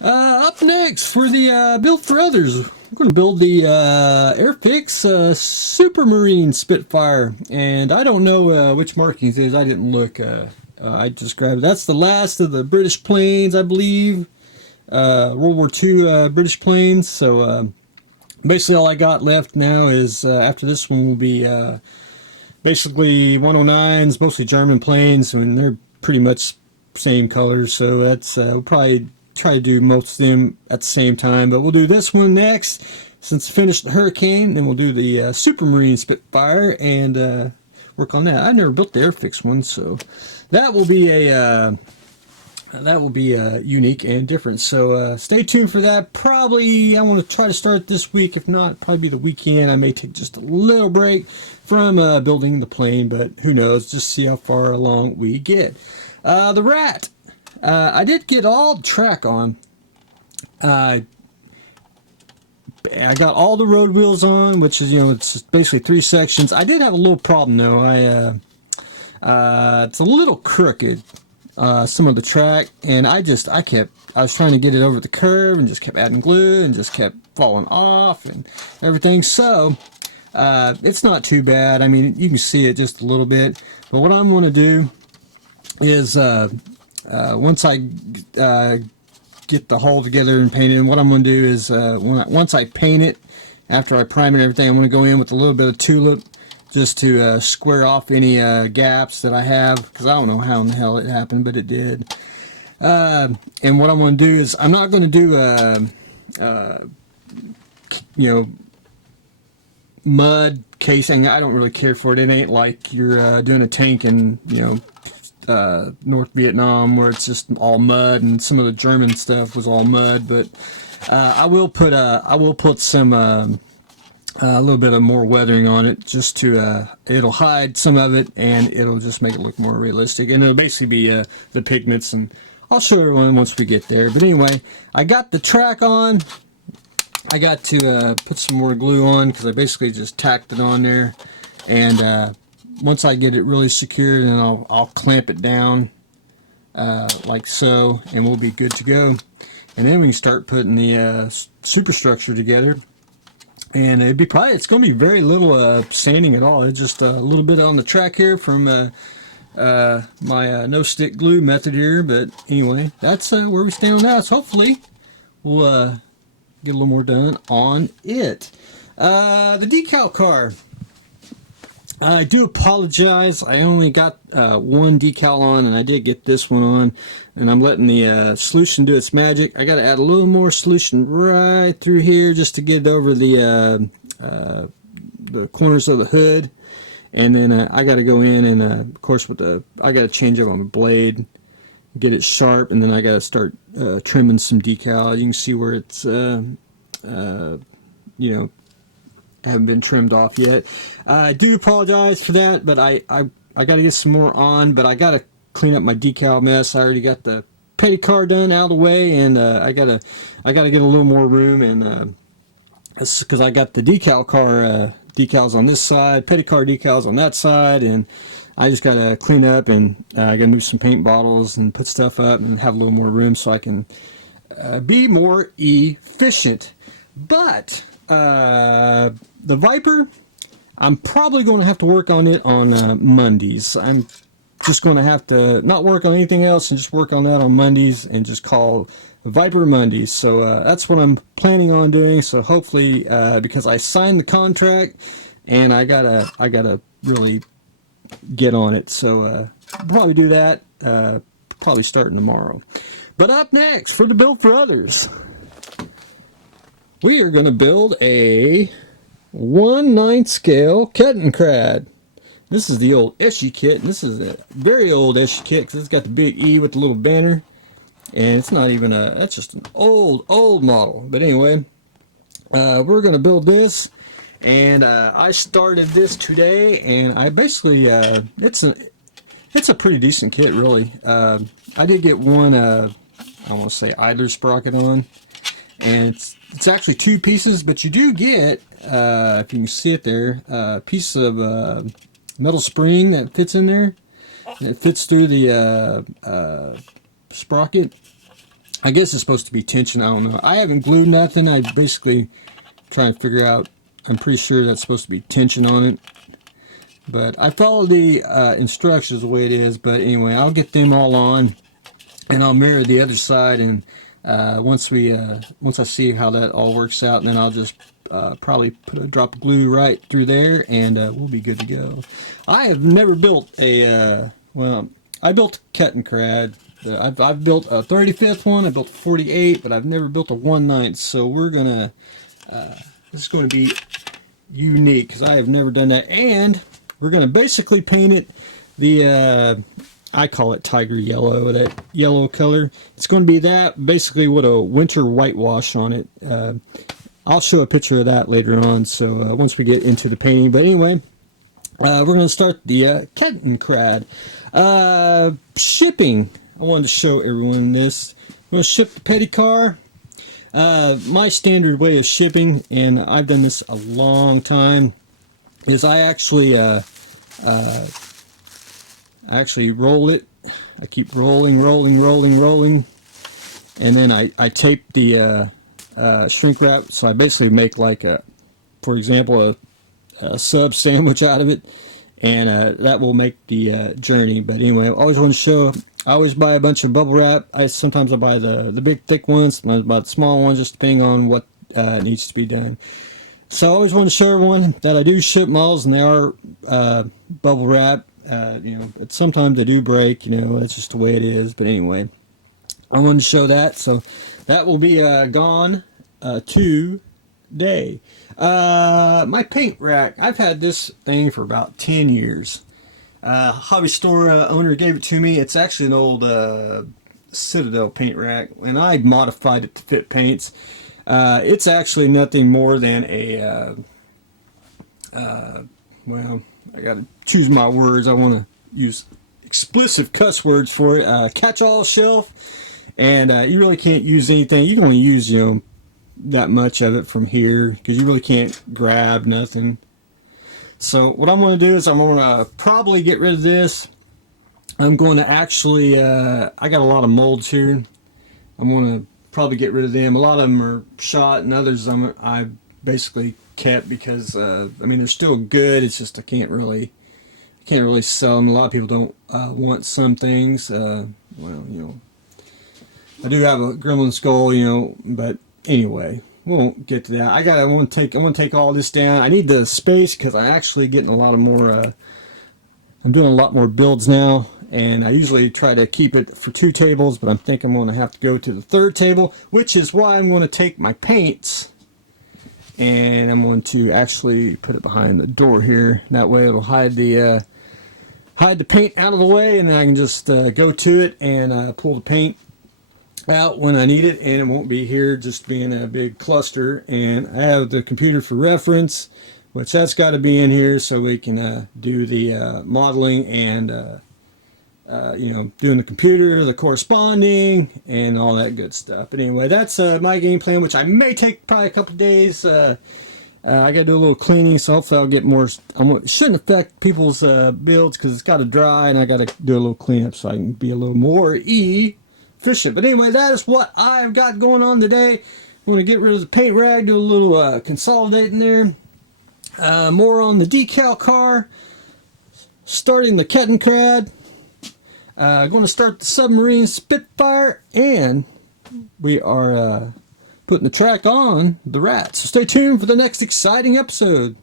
Up next for the Build for Others, we're going to build the Airfix Supermarine Spitfire. And I don't know which markings it is. I didn't look. I just grabbed it. That's the last of the British planes, I believe. World War II British planes. So basically all I got left now is after this one will be basically 109s, mostly German planes, and they're pretty much same colors. So that's we'll probably try to do most of them at the same time, but we'll do this one next since finished the Hurricane. Then we'll do the Supermarine Spitfire and work on that. I never built the Airfix one, so that will be a unique and different. So stay tuned for that. Probably I want to try to start this week. If not, probably be the weekend. I may take just a little break from building the plane, but who knows? Just see how far along we get. The Ratte. I did get all the track on. I got all the road wheels on, which is, it's basically 3 sections. I did have a little problem though. It's a little crooked, some of the track, and I was trying to get it over the curve and just kept adding glue and just kept falling off and everything. So it's not too bad. I mean, you can see it just a little bit, but what I'm going to do is once I get the hull together and paint it, and what I'm going to do is once I paint it, after I prime it and everything, I'm going to go in with a little bit of tulip just to square off any gaps that I have, because I don't know how in the hell it happened, but it did. And what I'm going to do is I'm not going to do mud casing. I don't really care for it. It ain't like you're doing a tank in North Vietnam where it's just all mud, and some of the German stuff was all mud. But I will put some a little bit of more weathering on it, just to it'll hide some of it and it'll just make it look more realistic, and it'll basically be the pigments, and I'll show everyone once we get there. But anyway, I got the track on. I got to put some more glue on because I basically just tacked it on there, and once I get it really secured, then I'll clamp it down like so, and we'll be good to go. And then we can start putting the superstructure together. And it's going to be very little sanding at all. It's just a little bit on the track here from my no-stick glue method here. But anyway, that's where we stand on that. So hopefully we'll get a little more done on it. The decal car. I do apologize. I only got one decal on, and I did get this one on, and I'm letting the solution do its magic. I got to add a little more solution right through here just to get over the corners of the hood, and then I got to go in and of course I got to change up on the blade, get it sharp, and then I got to start trimming some decal. You can see where it's haven't been trimmed off yet. I do apologize for that, but I got to get some more on, but I got to clean up my decal mess. I already got the petty car done out of the way, and I gotta get a little more room, and because I got the decal car decals on this side, petty car decals on that side, and I just gotta clean up, and I gotta move some paint bottles and put stuff up and have a little more room so I can be more efficient. But the Viper, I'm probably going to have to work on it on Mondays. I'm just going to have to not work on anything else and just work on that on Mondays and just call Viper Mondays. So that's what I'm planning on doing. So hopefully, because I signed the contract and I gotta really get on it. So I'll probably do that. Probably starting tomorrow. But up next for the Build for Others, we are going to build a 1/9 scale Kettenkrad. This is the old Eshy kit, and this is a very old Eshy kit because it's got the big E with the little banner, and it's not even that's just an old model. But anyway, we're going to build this, and I started this today, and I basically it's a pretty decent kit, really. I did get one I want to say idler sprocket on, and it's actually 2 pieces, but you do get, if you can see it there, a piece of metal spring that fits in there. And it fits through the sprocket. I guess it's supposed to be tension. I don't know. I haven't glued nothing. I basically trying to figure out. I'm pretty sure that's supposed to be tension on it. But I follow the instructions the way it is. But anyway, I'll get them all on, and I'll mirror the other side. And once I see how that all works out, then I'll just probably put a drop of glue right through there, and we'll be good to go. I have never built a well, I built a Kettenkrad. I've built a 35th one. I built a 48, but I've never built a 1/9. So we're gonna this is going to be unique because I have never done that, and we're going to basically paint it the, I call it tiger yellow, that yellow color. It's going to be that, basically with a winter whitewash on it. I'll show a picture of that later on, so once we get into the painting. But anyway, we're going to start the Kettenkrad. Shipping. I wanted to show everyone this. I'm going to ship the petty car. My standard way of shipping, and I've done this a long time, is I actually roll it. I keep rolling, and then I tape the shrink wrap. So I basically make like for example, a sub sandwich out of it, and that will make the journey. But anyway, I always want to show. I always buy a bunch of bubble wrap. Sometimes I buy the big thick ones. Sometimes I buy the small ones, just depending on what needs to be done. So I always want to show everyone that I do ship models, and they are bubble wrap. You know, sometimes they do break. You know, that's just the way it is. But anyway, I wanted to show that. So that will be gone today. My paint rack. I've had this thing for about 10 years. Hobby store owner gave it to me. It's actually an old Citadel paint rack, and I modified it to fit paints. It's actually nothing more than a well, I gotta choose my words. I want to use explicit cuss words for it. Catch-all shelf, and you really can't use anything. You can only use, you know, that much of it from here, because you really can't grab nothing. So what I'm going to do is I'm going to probably get rid of this. I'm going to actually, I got a lot of molds here. I'm going to probably get rid of them. A lot of them are shot, and others I basically kept because I mean, they're still good. It's just I can't really sell them. A lot of people don't want some things. Well, you know, I do have a gremlin skull, you know, but anyway, we won't get to that. I want to take all this down. I need the space because I'm actually getting a lot of more. I'm doing a lot more builds now, and I usually try to keep it for 2 tables, but I'm thinking I'm going to have to go to the 3rd table, which is why I'm going to take my paints, and I'm going to actually put it behind the door here. That way it'll hide the paint out of the way, and then I can just go to it and pull the paint out when I need it, and it won't be here just being a big cluster. And I have the computer for reference, which that's got to be in here so we can do the modeling and you know, doing the computer, the corresponding, and all that good stuff. But anyway, that's my game plan, which I may take probably a couple of days. I got to do a little cleaning, so hopefully I'll get more. It shouldn't affect people's builds because it's got to dry, and I got to do a little cleanup so I can be a little more efficient. But anyway, that is what I've got going on today. I'm going to get rid of the paint rag, do a little consolidating there. More on the decal car. Starting the Kettenkrad. Going to start the submarine Spitfire, and we are putting the track on the Ratte. So stay tuned for the next exciting episode.